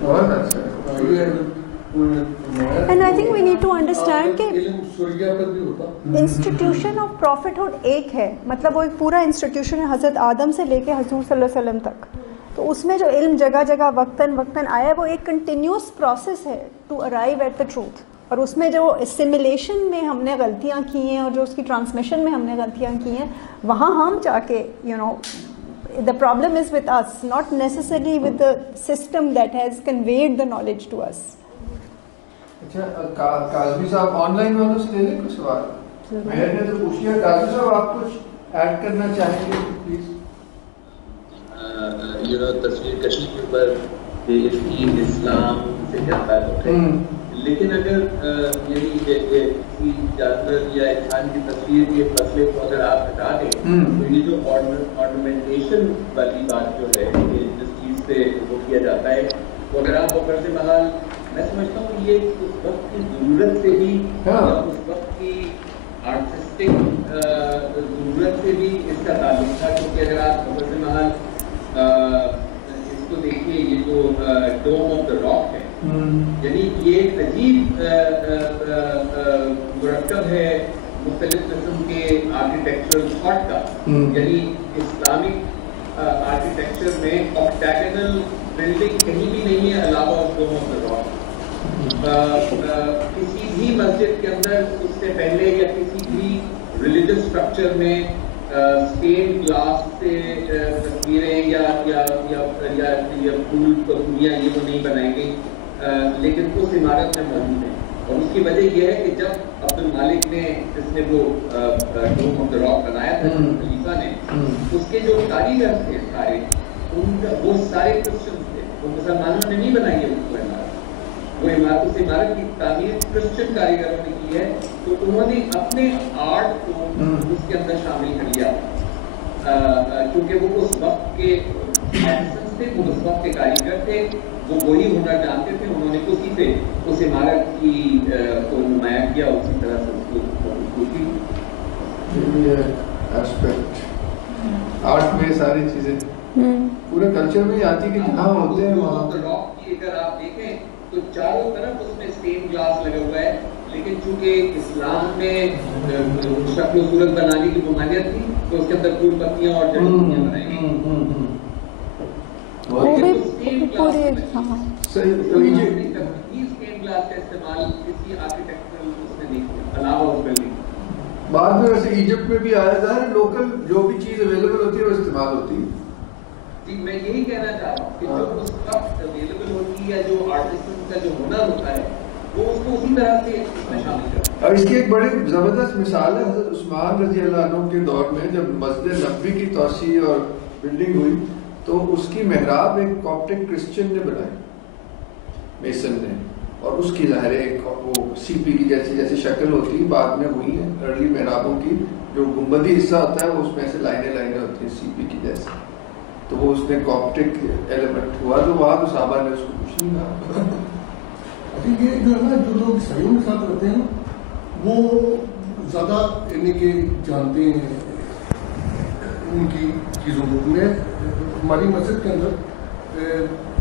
بہت اچھا. And I think we need to understand کہ انسٹیٹیوشن آف پروفٹہڈ ایک ہے، مطلب وہ ایک پورا انسٹیٹیوشن ہے حضرت آدم سے لے کے حضور صلی اللہ علیہ وسلم تک. تو اس میں جو علم جگہ جگہ وقتاً آیا ہے وہ ایک کنٹینیوس پروسیس ہے to arrive at the truth. اور اس میں جو اسیمیلیشن میں ہم نے غلطیاں کی ہیں اور جو اس کی ٹرانسمیشن میں ہم نے غلطیاں کی ہیں، وہاں ہم جا کے the problem is with us, not necessarily with the system that has conveyed the knowledge to us. اچھا کاظمی صاحب آن لائن والوں سے لے لیں کچھ سوال. میں نے تو پوچھ لیا. کاظمی صاحب آپ کچھ ایڈ کرنا چاہیں گے پلیز؟ تصویر کشی کے اوپر اسلام سے کیا تعلق ہے، لیکن اگر یعنی کسی جانور یا انسان کی تصویر کے مسئلے کو اگر آپ ہٹا دیں تو یہ جو آرنامنٹیشن والی بات جو ہے کہ جس چیز سے وہ کیا جاتا ہے تو اگر آپ بفرض محال میں سمجھتا ہوں یہ اس وقت کی ضرورت سے بھی اس وقت کی آرٹسٹک ضرورت سے بھی اس کا تعلق تھا. کیونکہ اگر آپ بفرض محال اس کو دیکھیے, یہ جو ڈوم آف دا راک ہے, یعنی یہ ایک عجیب مرکب ہے مختلف قسم کے آرکیٹیکچرل تھاٹ کا. یعنی اسلامک آرکیٹیکچر میں آکٹاگنل بلڈنگ کہیں بھی نہیں ہے علاوہ ڈوم آف دا راک. کسی بھی مسجد کے اندر اس سے پہلے یا کسی بھی ریلیجس اسٹرکچر میں اسٹین گلاس سے تصویریں یا پھول پتیاں یہ وہ نہیں بنائی گئی, لیکن اس عمارت میں موجود ہیں. اور اس کی وجہ یہ ہے کہ جب عبد المالک نے جس نے وہ ڈوم آف دا راک بنایا تھا خلیفہ نے, اس کے جو کاریگر تھے سارے وہ سارے کرسچن تھے. وہ مسلمانوں نے نہیں بنائی ہے اس عمارت. وہ عمارت, اس عمارت کی تعمیر کرسچن کاریگروں نے کی ہے. تو انہوں نے اپنے آرٹ کو اس کے اندر شامل کر لیا, کیونکہ وہ اس وقت کے آرٹسنس تھے, وہ اس وقت کے کاریگر تھے, وہ وہی ہنر جانتے تھے. انہوں نے اسی سے اس عمارت کی کو نمایاں کیا, اسی طرح سے اس کو آرٹ میں ساری چیزیں پورے کلچر میں آتی کہ جہاں ہوتے ہیں وہاں. راک کی اگر آپ دیکھیں تو چاروں طرف اس میں اسٹین گلاس لگا ہوا ہے, لیکن چونکہ اسلام میں شکل و صورت بنانے کی ممانعت تھی تو اس کے اندر پھول پتیاں اور جڑی بوٹیاں بنائی گئی. اسٹین گلاس کا استعمال کسی آرکیٹیکچرل اس نے نہیں کیا علاوہ اس بلڈنگ. بعد میں ویسے ایجپٹ میں بھی آیا تھا, لوکل جو بھی چیز اویلیبل ہوتی ہے وہ استعمال ہوتی ہے. جی میں یہی کہنا چاہ رہا ہوں کہ جو اس وقت اویلیبل ہوتی ہے یا جو آرٹسٹن کا جو ہنر ہوتا ہے وہ اس کو اسی طرح سے اس میں شامل کرتا ہے. اور اس کی ایک بڑی زبردست مثال ہے حضرت عثمان رضی اللہ عنہ کے دور میں جب مسجد نبوی کی توسیع اور بلڈنگ ہوئی تو اس کی محراب ایک کاپٹک کرسچن نے بنائی, میسن نے, اور اس کی ظاہر ایک وہ سی پی کی جیسی شکل ہوتی ہے, بعد میں ہوئی ہے ارلی محرابوں کی جو گنبدی حصہ ہوتا ہے وہ اس میں ایسے لائنیں ہوتی ہیں سی پی کی جیسے. تو وہ اس میں کاپٹک ایلیمنٹ ہوا تو وہاں تو صحابہ نے اس کو کچھ نہیں کہا. یہ جو ہے نا جو لوگ عیسائیوں کے ساتھ رہتے ہیں وہ زیادہ یعنی کہ جانتے ہیں ان کی چیزوں کو. میں ہماری مسجد کے اندر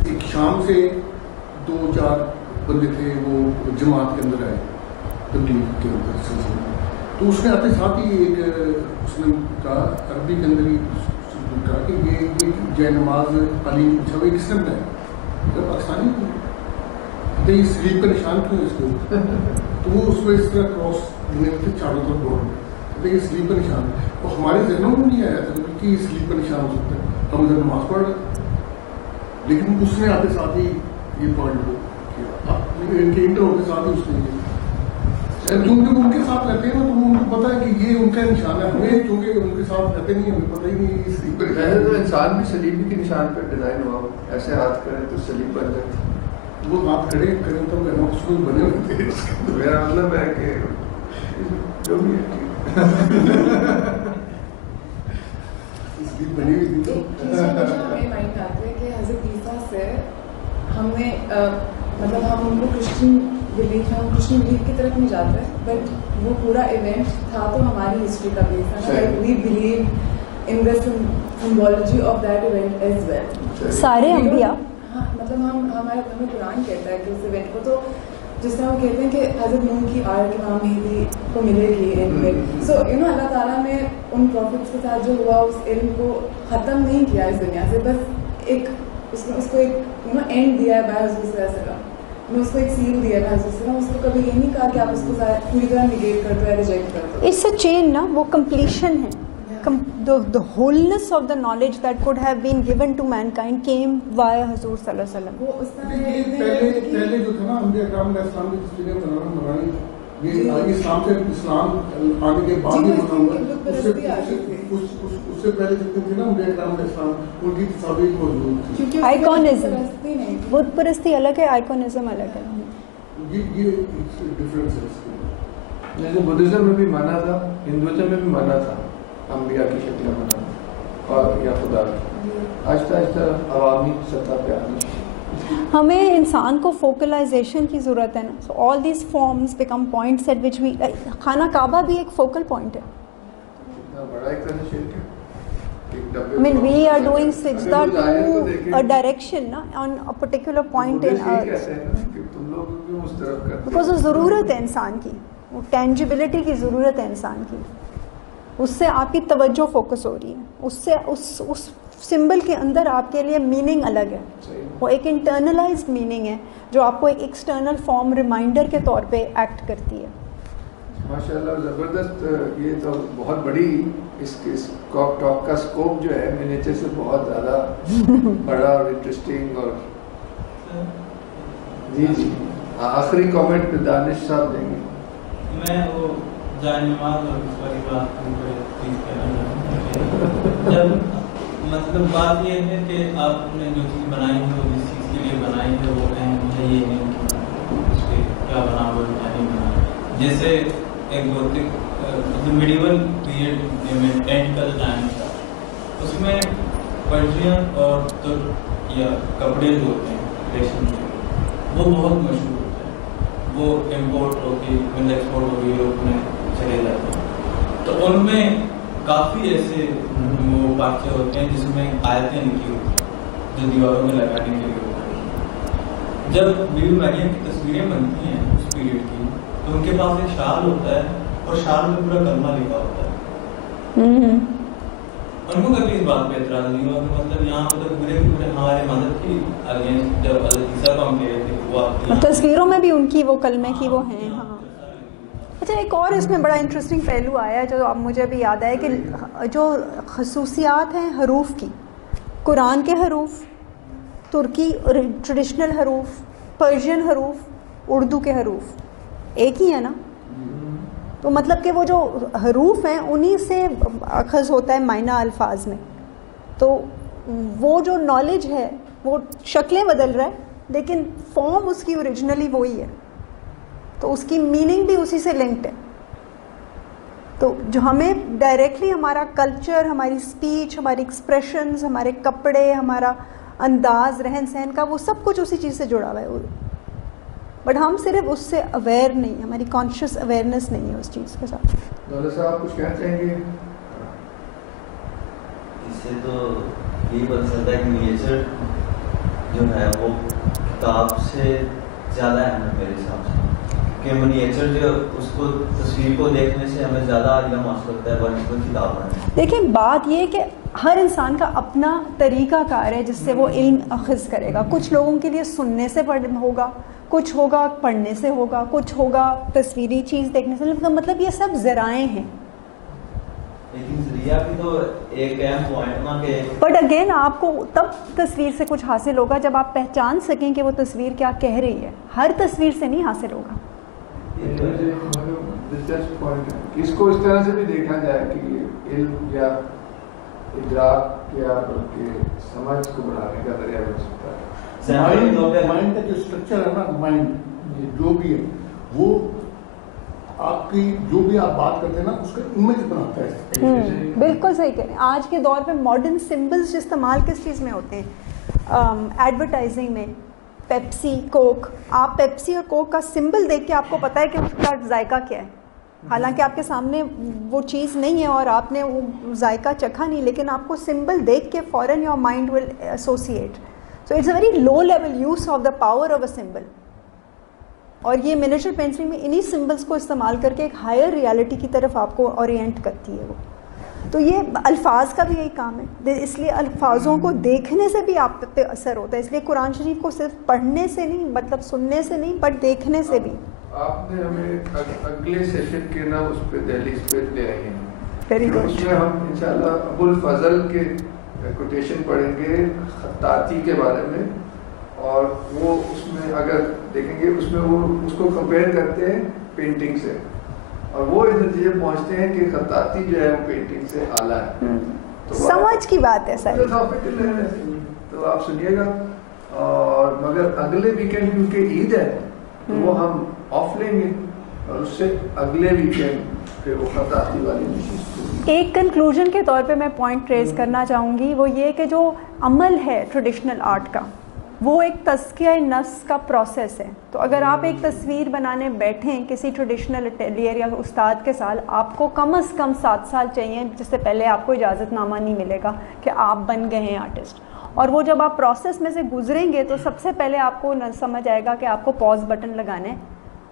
ایک شام سے 2-4 بندے تھے, وہ جماعت کے اندر آئے تبلیغ کے اندر سلسلے میں. تو اس نے آتے ساتھ ہی ایک اس نے کہا عربی کے اندر ہی کہا کہ یہ جے نماز علی پوچھا ہوئے کس نے بنایا, جب پاکستانی تو یہ سلیپ کا نشان کیوں اس کو, تو وہ اس کو اس طرح کراس بنے تھے چاروں طرف بورڈ میں, یہ سلیپ کا نشان ہے. اور ہمارے ذہنوں میں نہیں آیا تھا کہ یہ سلیپ کا نشان ہو سکتا ہے. ہم ادھر نماز پڑھ رہے, لیکن اس نے آتے ساتھ ہی یہ پوائنٹ کو کیا, ان کے انٹر ہوتے ساتھ ہی اس نے کیونکہ ان کے ساتھ رہتے ہیں نا تو ان کو پتا ہے کہ یہ ان کا نشان ہے. ہمیں کیونکہ ان کے ساتھ رہتے نہیں, ہمیں پتہ ہی نہیں یہ سلیپ کا نشان ہے. تو انسان بھی سلیبی کے نشان پہ ڈیزائن ہوا ہو, ایسے ہاتھ کرے تو سلیب بن جائے. وہ ہاتھ کھڑے کریں تو مخصوص بنے ہوتے ہیں. میرا مطلب ہے کہ جو بھی ہے بنی ہوئی تھی تو ہمیں مائنڈ آتے کہ حضرت عیسیٰ سے ہم نے مطلب ہم ان کو کرسچن بلیف ہے, ہم کرسچن بلیف کی طرف نہیں جاتے, بٹ وہ پورا ایونٹ تھا تو ہماری ہسٹری کا بیس ہے نا. We believe in the symbology of that event as well. سارے انبیاء مطلب ہمیں قرآن کہتا ہے کہ اس ایونٹ کو, تو جس طرح وہ کہتے ہیں کہ حضرت نوح کی آرٹ امام مہدی کو ملے گی علم میں. سو اللہ تعالیٰ نے ان پروفٹس کے ساتھ جو ہوا اس علم کو ختم نہیں کیا اس دنیا سے, بس ایک اس کو ایک اینڈ دیا ہے بائی حضور صلی اللہ علیہ وسلم, اس کو ایک سیل دیا ہے حضور صلی اللہ علیہ وسلم. اس کو کبھی یہ نہیں کہا کہ آپ اس کو پوری طرح نگیٹ کر دو یا ریجیکٹ کر دو. اٹس اے چین نا, وہ کمپلیشن ہے. The wholeness of the knowledge that could have been given to mankind came via Hazur Sallallahu Alaihi Wasallam. پہلے جو تھا نا انبیاء کرام علیہ السلام کی تصویریں بنانی, یہ اسلام سے اسلام آنے کے بعد ہی بنا ہوا. اس سے پہلے جتنے تھے نا انبیاء کرام علیہ السلام ان کی تصاویر موجود تھی. آئیکونزم, بت پرستی الگ ہے, آئیکونزم الگ ہے. یہ ڈفرینس ہے. جیسے بدھزم میں بھی مانا تھا, ہندوازم میں بھی مانا تھا انبیاء کی شکل بنانا اور یا خدا کی. آہستہ آہستہ عوامی سطح پہ آنی. ہمیں انسان کو فوکلائزیشن کی ضرورت ہے نا. So all these forms become points at which we, خانہ کعبہ بھی ایک فوکل پوائنٹ ہے. I mean, we are doing sajda to a direction na, on a particular point in earth. Because وہ ضرورت ہے انسان کی, وہ ٹینجیبلٹی کی ضرورت ہے انسان کی. اس سے آپ کی توجہ فوکس ہو رہی ہے, اس سے اس سمبل کے اندر آپ کے لیے میننگ الگ ہے. وہ ایک انٹرنلائزڈ میننگ ہے جو آپ کو ایک ایکسٹرنل فارم ریمائنڈر کے طور پہ ایکٹ کرتی ہے. ماشاءاللہ زبردست. یہ تو بہت بڑی اس ٹاک کا اسکوپ جو ہے منیچر سے بہت زیادہ بڑا اور انٹرسٹنگ. اور جی آخری کامنٹ پہ دانش صاحب دیں گے. میں وہ جانماز اور اس والی بات کہنا چاہوں. جب مطلب بات یہ ہے کہ آپ نے جو چیز بنائی ہے وہ جس چیز کے لیے بنائی ہے وہ اہم ہے, یہ نہیں کہ اس پہ کیا بنا ہوا کیا نہیں بنا. جیسے ایک جو میڈیول پیریڈ میں 10 کا جو ٹائم تھا اس میں پرشین اور ترک یا کپڑے جو ہوتے ہیں ریشم کے وہ بہت مشہور ہوتے ہیں. وہ امپورٹ ہو کے ایکسپورٹ ہو کے یوروپ میں چلے جاتے ہیں. تو ان میں کافی ایسے وہ پارچے ہوتے ہیں جس میں آیتیں لکھی ہوتی ہیں جو دیواروں میں لگانے کے لیے ہوتی ہیں. جب بیوی مریم کی تصویریں بنتی ہیں اس پیریڈ کی تو ان کے پاس ایک شال ہوتا ہے اور شال میں پورا کلمہ لکھا ہوتا ہے. ان کو کبھی اس بات پہ اعتراض نہیں ہوا کہ مطلب یہاں پہ پورے ہمارے مذہب کی اگینسٹ جب حضرت عیسیٰ کو ہم کہہ رہے تھے وہ تصویروں میں بھی ان کی وہ کلمے کی وہ ہیں. ہاں اچھا, ایک اور اس میں بڑا انٹرسٹنگ پہلو آیا ہے جو اب مجھے بھی یاد آیا کہ جو خصوصیات ہیں حروف کی, قرآن کے حروف, ترکی ٹریڈیشنل حروف, پرشین حروف, اردو کے حروف ایک ہی ہے نا. تو مطلب کہ وہ جو حروف ہیں انہی سے اخذ ہوتا ہے معنی الفاظ میں. تو وہ جو نالج ہے وہ شکلیں بدل رہا ہے لیکن فارم اس کی اوریجنلی وہی ہے, تو اس کی میننگ بھی اسی سے لنکڈ ہے. تو جو ہمیں ڈائریکٹلی ہمارا کلچر, ہماری اسپیچ, ہماری ایکسپریشنز, ہمارے کپڑے, ہمارا انداز رہن سہن کا, وہ سب کچھ اسی چیز سے جڑا ہوا ہے. بٹ ہم صرف اس سے اویئر نہیں, ہماری کانشیس اویئرنیس نہیں ہے اس چیز کے ساتھ. دولت صاحب کچھ کہنا چاہیں گے؟ اس سے تو یہی پتہ چلتا ہے کہ نیچر جو ہے وہ کتاب سے زیادہ اہم ہے میرے حساب سے, کہ منیچر جو اس کو تصویر کو دیکھنے سے ہمیں زیادہ علم حاصل ہوتا ہے بنسبت کتاب پڑھنے. دیکھیں بات یہ ہے کہ ہر انسان کا اپنا طریقہ کار ہے جس سے وہ علم اخذ کرے گا. کچھ لوگوں کے لیے سننے سے ہوگا, کچھ ہوگا پڑھنے سے ہوگا, کچھ ہوگا تصویری چیز دیکھنے سے. مطلب یہ سب ذرائع ہیں. لیکن ذریعہ بھی تو ایک اہم پوائنٹ نا کہ بٹ اگین آپ کو تب تصویر سے کچھ حاصل ہوگا جب آپ پہچان سکیں کہ وہ تصویر کیا کہہ رہی ہے. ہر تصویر سے نہیں حاصل ہوگا. دلچسپ پوائنٹ ہے. اس کو اس طرح سے بھی دیکھا جائے کہ علم یا ادراک یا سمجھ کو بڑھانے کا ذریعہ بن سکتا ہے. مائنڈ کا جو اسٹرکچر ہے نا, مائنڈ جو بھی ہے وہ آپ کی جو بھی آپ بات کرتے ہیں نا اس کا امیج بناتا ہے. بالکل صحیح کہہ رہے ہیں. آج کے دور پہ ماڈرن سمبلز استعمال کس چیز میں ہوتے ہیں؟ ایڈورٹائزنگ میں. پیپسی, کوک. آپ پیپسی اور کوک کا سمبل دیکھ کے آپ کو پتہ ہے کہ اس کا ذائقہ کیا ہے, حالانکہ آپ کے سامنے وہ چیز نہیں ہے اور آپ نے وہ ذائقہ چکھا نہیں, لیکن آپ کو سمبل دیکھ کے فوراً your mind will associate. So it's a very low level use of the power of a symbol. اور یہ منیچر پینسلنگ میں انہی سمبلس کو استعمال کر کے ایک ہائر ریالٹی کی طرف آپ کو اورینٹ کرتی ہے وہ. تو یہ الفاظ کا بھی یہی کام ہے, اس لیے الفاظوں کو دیکھنے سے بھی آپ پہ اثر ہوتا ہے. اس لیے قرآن شریف کو صرف پڑھنے سے نہیں, مطلب سننے سے نہیں, بٹ دیکھنے سے بھی. آپ نے ہمیں اگلے سیشن کے نا اس پہ دہلیز پہ لے آئی ہیں. Very good. اس میں ہم انشاءاللہ ابو الفضل کے کوٹیشن پڑھیں گے خطاطی کے بارے میں, اور وہ اس میں اگر دیکھیں گے اس میں وہ اس کو کمپیئر کرتے ہیں پینٹنگ سے, اور وہ اس نتیجے پہنچتے ہیں کہ خطاطی جو ہے وہ پینٹنگ سے اعلیٰ ہے. تو سمجھ کی بات ہے سر. تو آپ سنیے گا. اور مگر اگلے ویکینڈ کیونکہ عید ہے تو وہ ہم آف لیں گے, اور اس سے اگلے ویکینڈ پھر وہ خطاطی والی نشست. ایک کنکلوژن کے طور پہ میں پوائنٹ ریز کرنا چاہوں گی, وہ یہ کہ جو عمل ہے ٹریڈیشنل آرٹ کا, وہ ایک تزکیہ نفس کا پروسیس ہے. تو اگر آپ ایک تصویر بنانے بیٹھیں کسی ٹریڈیشنل اٹیلیئر یا استاد کے ساتھ, آپ کو کم از کم 7 سال چاہیے جس سے پہلے آپ کو اجازت نامہ نہیں ملے گا کہ آپ بن گئے ہیں آرٹسٹ. اور وہ جب آپ پروسیس میں سے گزریں گے تو سب سے پہلے آپ کو سمجھ آئے گا کہ آپ کو پاز بٹن لگانا ہے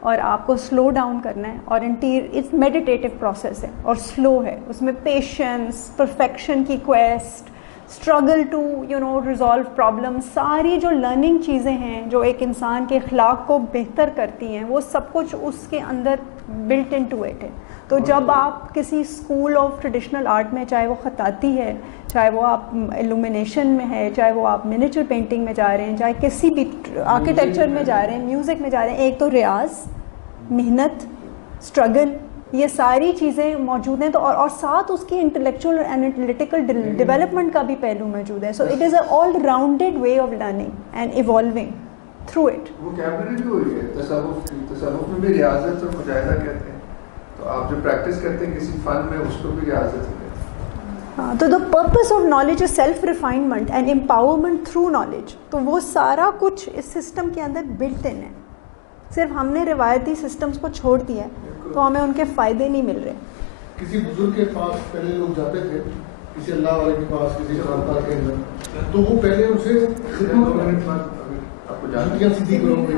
اور آپ کو سلو ڈاؤن کرنا ہے. اور اٹس میڈیٹیٹو پروسیس ہے اور سلو ہے, اس میں پیشنس, پرفیکشن کی quest, struggle to resolve problem, ساری جو لرننگ چیزیں ہیں جو ایک انسان کے اخلاق کو بہتر کرتی ہیں وہ سب کچھ اس کے اندر بلٹ ان ٹو اٹ ہے. تو جب آپ کسی اسکول آف ٹریڈیشنل آرٹ میں, چاہے وہ خطاطی ہے, چاہے وہ آپ ایلومینیشن میں ہے, چاہے وہ آپ منیچر پینٹنگ میں جا رہے ہیں, چاہے کسی بھی آرکیٹیکچر میں جا رہے ہیں, میوزک میں جا رہے ہیں, ایک تو ریاض, محنت, اسٹرگل, یہ ساری چیزیں موجود ہیں. تو اور ساتھ اس کی انٹلیکچوئل اور انالیٹیکل ڈیولپمنٹ کا بھی پہلو موجود ہے. So it is a all rounded way of learning and evolving through it. Vocabulary بھی ہوئی ہے تصوف میں بھی ریاضت اور مجاہدہ کہتے ہیں. تو آپ جو پریکٹس کرتے ہیں کسی فن میں اس کو بھی ریاضت ہے. تو the purpose of knowledge is self refinement and empowerment through knowledge. تو وہ سارا کچھ اس سسٹم کے اندر بلٹ ان ہے. صرف ہم نے روایتی سسٹمز کو چھوڑ دیا ہے تو ہمیں ان کے فائدے نہیں مل رہے. کسی بزرگ کے پاس پہلے لوگ جاتے تھے, کسی اللہ والے کے پاس, کسی خانقاہ کے اندر, تو وہ پہلے ان سے سیدھی کرو گے,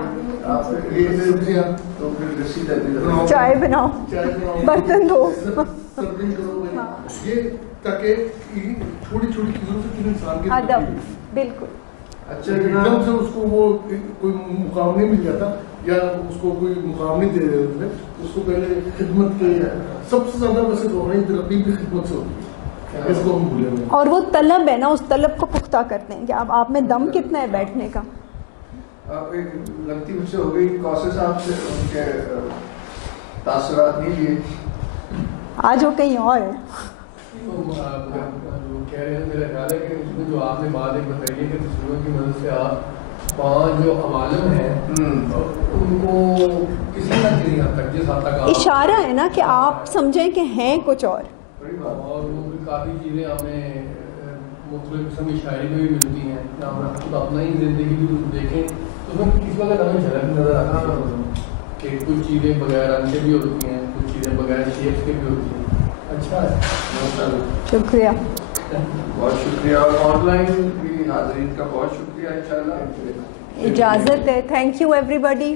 چائے بناؤ, برتن دھو, یہ تاکہ چھوٹی چھوٹی چیزوں سے انسان کے ادب. بالکل. اچھا, ایک دم سے اس کو وہ کوئی مقام نہیں مل جاتا یا اس کو کوئی مقام نہیں دے رہے, اس کو پہلے خدمت کے سب سے زیادہ ویسے تو ہماری ترقی بھی خدمت سے ہوتی ہے, اس کو ہم بھولے ہوئے. اور وہ طلب ہے نا, اس طلب کو پختہ کرتے ہیں کہ اب آپ میں دم کتنا ہے بیٹھنے کا. آپ ایک لگتی مجھ سے ہو گئی کاسے صاحب سے ان کے تاثرات نہیں لیے, آج وہ کہیں اور ہے. کہہ رہے ہیں, میرا خیال ہے کہ اس میں جو آپ نے بات ایک بتائی ہے کہ تصویروں کی مدد سے آپ 5 جو عوالم ہیں ان کو کسی نہ کسی حد تک, جس حد تک اشارہ ہے نا کہ آپ سمجھیں کہ ہیں کچھ اور وہ بھی کافی چیزیں ہمیں مختلف قسم کی شاعری میں بھی ملتی ہیں. ہم خود اپنا ہی زندگی بھی دیکھیں تو اس میں کس وقت ہمیں جھلک نظر آتی ہے کہ کچھ چیزیں بغیر رنگ کے بھی ہوتی ہیں, کچھ چیزیں بغیر شیپس کے بھی ہوتی ہیں. اچھا ہے, شکریہ, بہت شکریہ. اور آن لائن بھی حاضرین کا بہت شکریہ. انشاءاللہ اجازت ہے. تھینک یو ایوری بڈی.